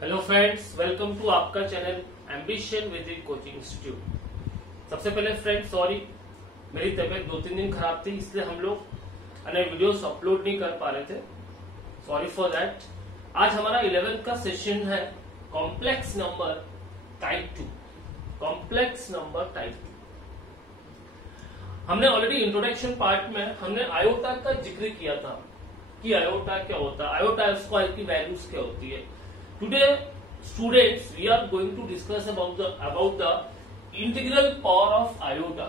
Hello friends, welcome to आपका channel ambition with coaching institute. सबसे पहले फ्रेंड्स सॉरी, मेरी तबीयत 2-3 दिन खराब थी, इसलिए हम लोग वीडियोस अपलोड नहीं कर पा रहे थे। Sorry for that. आज हमारा 11th का सेशन है complex number type 2। Complex number type 2 हमने ऑलरेडी इंट्रोडक्शन पार्ट में हमने आयोटा का जिक्र किया था कि आयोटा क्या होता है, आयोटा स्क्वायर की वैल्यूज क्या होती है। Today, students, we are going to discuss about the integral power of iota.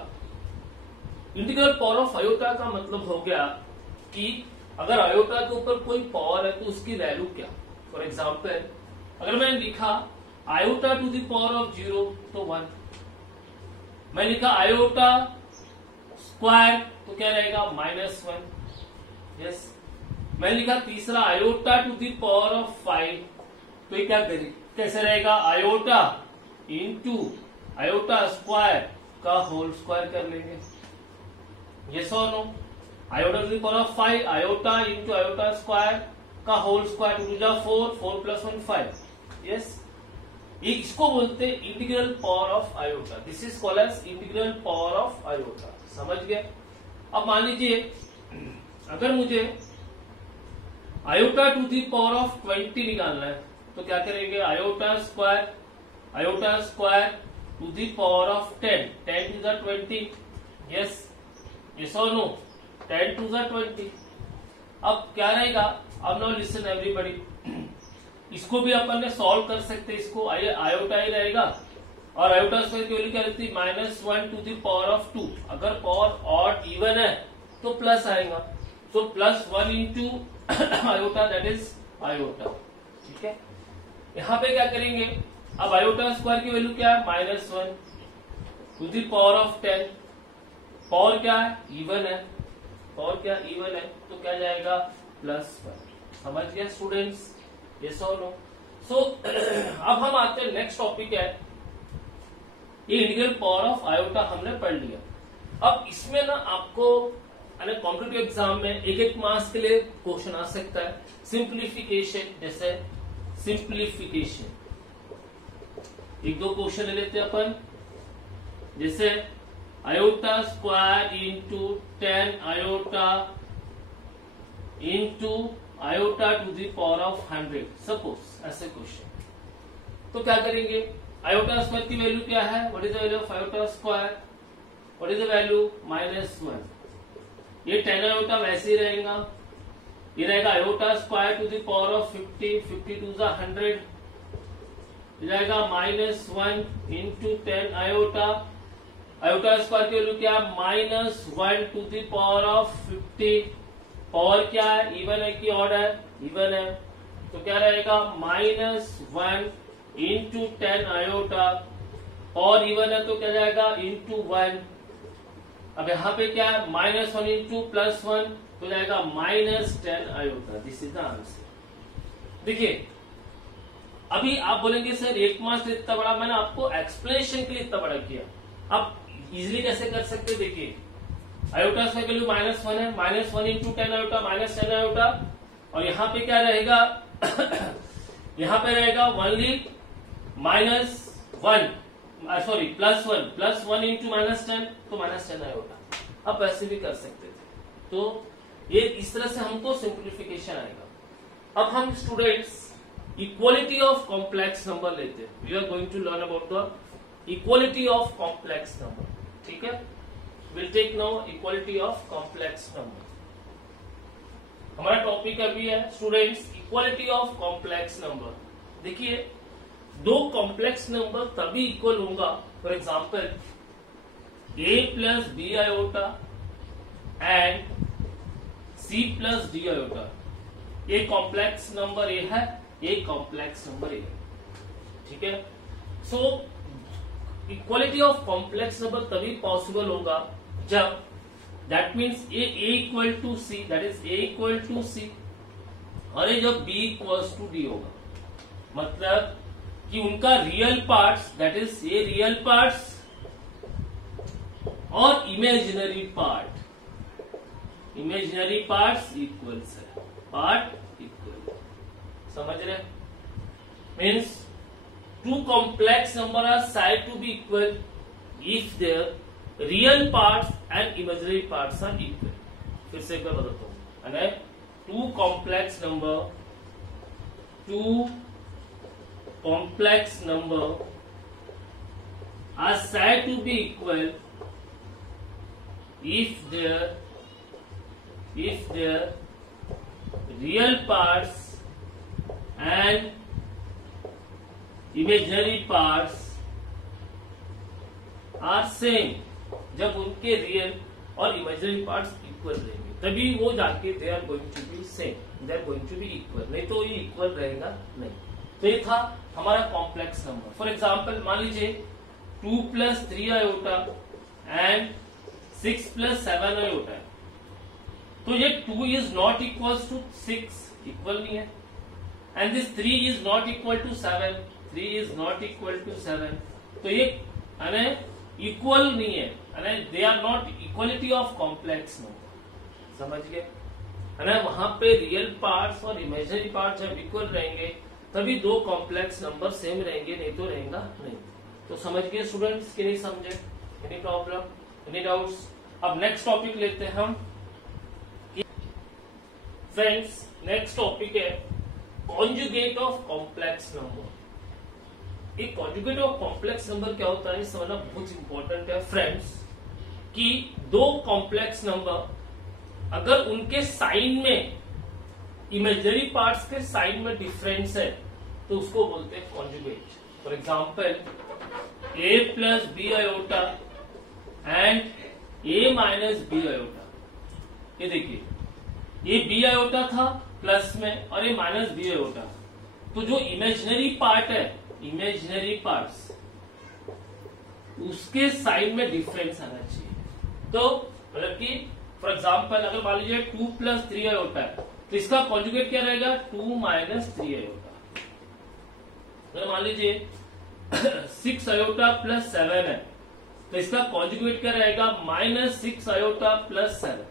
Integral power of iota का मतलब हो गया कि अगर आयोटा के ऊपर कोई पावर है तो उसकी वैल्यू क्या। फॉर एग्जाम्पल, अगर मैंने लिखा iota to the power of 0 तो 1। मैं लिखा आयोटा स्क्वायर तो क्या रहेगा -1। यस। मैं लिखा तीसरा iota to the power of 5 तो ये क्या करें, कैसे रहेगा आयोटा इंटू आयोटा स्क्वायर का होल स्क्वायर कर लेंगे। यस और no. Iota to the power of 5 iota into iota square का होल स्क्वायर 2 जा 4, 4 + 1 5। यस, इसको बोलते हैं integral power of iota. This is called as integral power of iota. समझ गए। अब मान लीजिए अगर मुझे iota to the power of 20 निकालना है तो क्या करेंगे, iota square to the power of 10, 10 to the 20। Yes, yes और नो, 10 टू द 20। अब क्या रहेगा, अब नाउ लिसन एवरीबॉडी, इसको भी अपन ने सॉल्व कर सकते हैं। इसको आयोटा ही रहेगा और आयोटा स्क्वायर की वैल्यू क्या रहती है -1 टू द पावर ऑफ 2। अगर पावर ऑड इवन है तो प्लस आएगा, सो +1 into iota that is iota. ठीक है। यहां पे क्या करेंगे, अब आयोटा स्क्वायर की वैल्यू क्या है -1 to the power of 10। Power क्या है, इवन है, पावर क्या इवन है तो क्या जाएगा +1। समझ गए स्टूडेंट्स, यस और नो। सो अब हम आते हैं नेक्स्ट टॉपिक है, ये इंटीग्रल पावर ऑफ आयोटा हमने पढ़ लिया। अब इसमें ना आपको कॉम्पिटिटिव एग्जाम में एक मार्क्स के लिए क्वेश्चन आ सकता है सिंप्लीफिकेशन। जैसे सिंप्लीफिकेशन 1-2 क्वेश्चन ले लेते हैं अपन। जैसे iota square into 10 iota into iota to the power of 100, suppose ऐसे क्वेश्चन। तो क्या करेंगे, आयोटा स्क्वायर की वैल्यू क्या है, what is the value of iota square, what is the value -1। ये 10 आयोटा वैसे ही रहेगा, ये रहेगा iota square to the power of 50, 50 to the 100 जाएगा -1 इंटू 10 आयोटा। आयोटा स्क्वायर की वैल्यू क्या है -1 to the power of 50। Power क्या है, इवन है कि ऑड है, इवन है, तो क्या रहेगा -1 इंटू 10 आयोटा। और इवन है तो क्या जाएगा इंटू 1। अब यहां पे क्या है -1 इंटू +1 तो जाएगा -10 iota. This is the answer. देखिए अभी आप बोलेंगे सर 1 मार्क्स इतना बड़ा, मैंने आपको एक्सप्लेनेशन के लिए इतना बड़ा किया। अब इजिली कैसे कर सकते, देखिए आयोटा स्क्वायर की वैल्यू -1 है, -1 इंटू 10 आयोटा -10 आयोटा। और यहां पे क्या रहेगा यहां पे रहेगा ओनली -1 सॉरी +1 इंटू -10 तो -10 आयोटा। अब वैसे भी कर सकते थे, तो ये इस तरह से हमको सिंप्लीफिकेशन आएगा। अब हम students equality of complex number लेते हैं। We are going to learn about the equality of complex number. ठीक है, will take now equality of complex number. हमारा टॉपिक अभी है students equality of complex number. देखिए 2 कॉम्प्लेक्स नंबर तभी equal होगा, for example a + b iota and c + d iota. ये complex number A है, ये कॉम्प्लेक्स नंबर ए है। ठीक है। सो इक्वालिटी ऑफ कॉम्प्लेक्स नंबर तभी पॉसिबल होगा जब that means a equal to c, that is a equal to c, और ये जब b इक्वल्स टू d होगा। मतलब कि उनका रियल पार्ट्स दैट इज ये रियल पार्ट्स और इमेजिनरी पार्ट्स इक्वल्स है, पार्ट इक्वल। समझ रहे, means two complex number are said to be equal if their real parts and imaginary parts are equal. फिर से एक बार बताता हूँ, यानी two complex number are said to be equal if their real parts and imaginary parts are same. जब उनके real और imaginary parts equal रहेंगे तभी वो जाके they are going to be same, they are going to be equal, नहीं तो ये इक्वल रहेगा नहीं. तो ये था हमारा कॉम्प्लेक्स नंबर. फॉर एग्जाम्पल मान लीजिए 2 + 3 आयोटा एंड 6 + 7 आयोटा है. तो ये 2 is not equal to 6, equal नहीं है, and this 3 is not equal to 7, 3 is not equal to 7. तो ये इक्वल नहीं है, they are not equality of complex number. समझ गए है ना. वहां पे रियल पार्ट्स और इमेजिनरी पार्ट्स जब इक्वल रहेंगे तभी दो कॉम्प्लेक्स नंबर सेम रहेंगे, नहीं तो रहेगा नहीं. तो समझ गए स्टूडेंट्स कि नहीं समझे? Any problem, any doubts? अब नेक्स्ट टॉपिक लेते हैं हम. फ्रेंड्स नेक्स्ट टॉपिक है कॉन्जुगेट ऑफ कॉम्प्लेक्स नंबर. एक कॉन्जुगेट ऑफ कॉम्प्लेक्स नंबर क्या होता है समझना बहुत इंपॉर्टेंट है फ्रेंड्स. कि दो कॉम्प्लेक्स नंबर अगर उनके साइन में इमेजिनरी पार्ट्स के साइन में डिफरेंस है तो उसको बोलते हैं conjugate. For example a + b iota and a - b iota. ये देखिए ये b आयोटा था प्लस में और ये -b आयोटा. तो जो इमेजिनरी पार्ट है, इमेजिनरी पार्ट्स, उसके साइन में डिफरेंस आना चाहिए. तो मतलब कि फॉर एग्जाम्पल अगर मान लीजिए 2 + 3 आयोटा है तो इसका कॉन्जुगेट क्या रहेगा? 2 - 3 आयोटा. अगर मान लीजिए 6 आयोटा + 7 है तो इसका कॉन्जुगेट क्या रहेगा? -6 आयोटा + 7.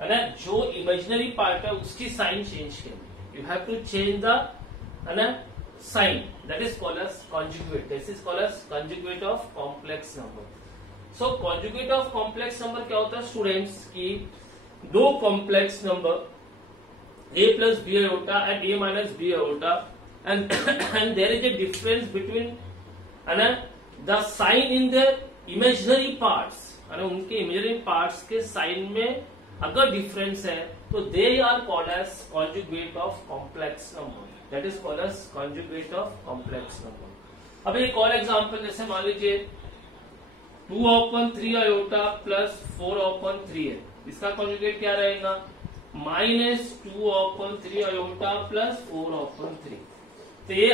है ना. जो इमेजिनरी पार्ट है उसकी साइन चेंज करनी. You have to change the है ना sign, that is called as conjugate. This is called as conjugate of complex number. So conjugate of complex number क्या होता है स्टूडेंट्स? की दो complex number a + b iota and a - b iota and there is a difference between the sign in their imaginary parts. उनके imaginary parts के sign में अगर difference है तो they are called as conjugate of complex number. That is called as conjugate of complex number. अब एक और example जैसे मान लीजिए 2/3 आयोटा + 4/3 है. इसका कॉन्जुगेट क्या रहेगा? -2/3 आयोटा + 4/3. तो ये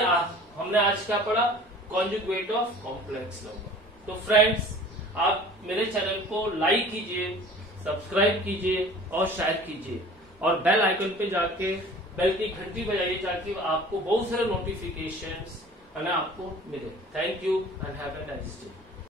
हमने आज क्या पढ़ा? Conjugate of complex number. तो फ्रेंड्स आप मेरे चैनल को लाइक कीजिए, सब्सक्राइब कीजिए और शेयर कीजिए और बेल आइकन पे जाके बेल की घंटी बजाइए ताकि आपको बहुत सारे नोटिफिकेशंस आपको मिले. Thank you and have a nice day.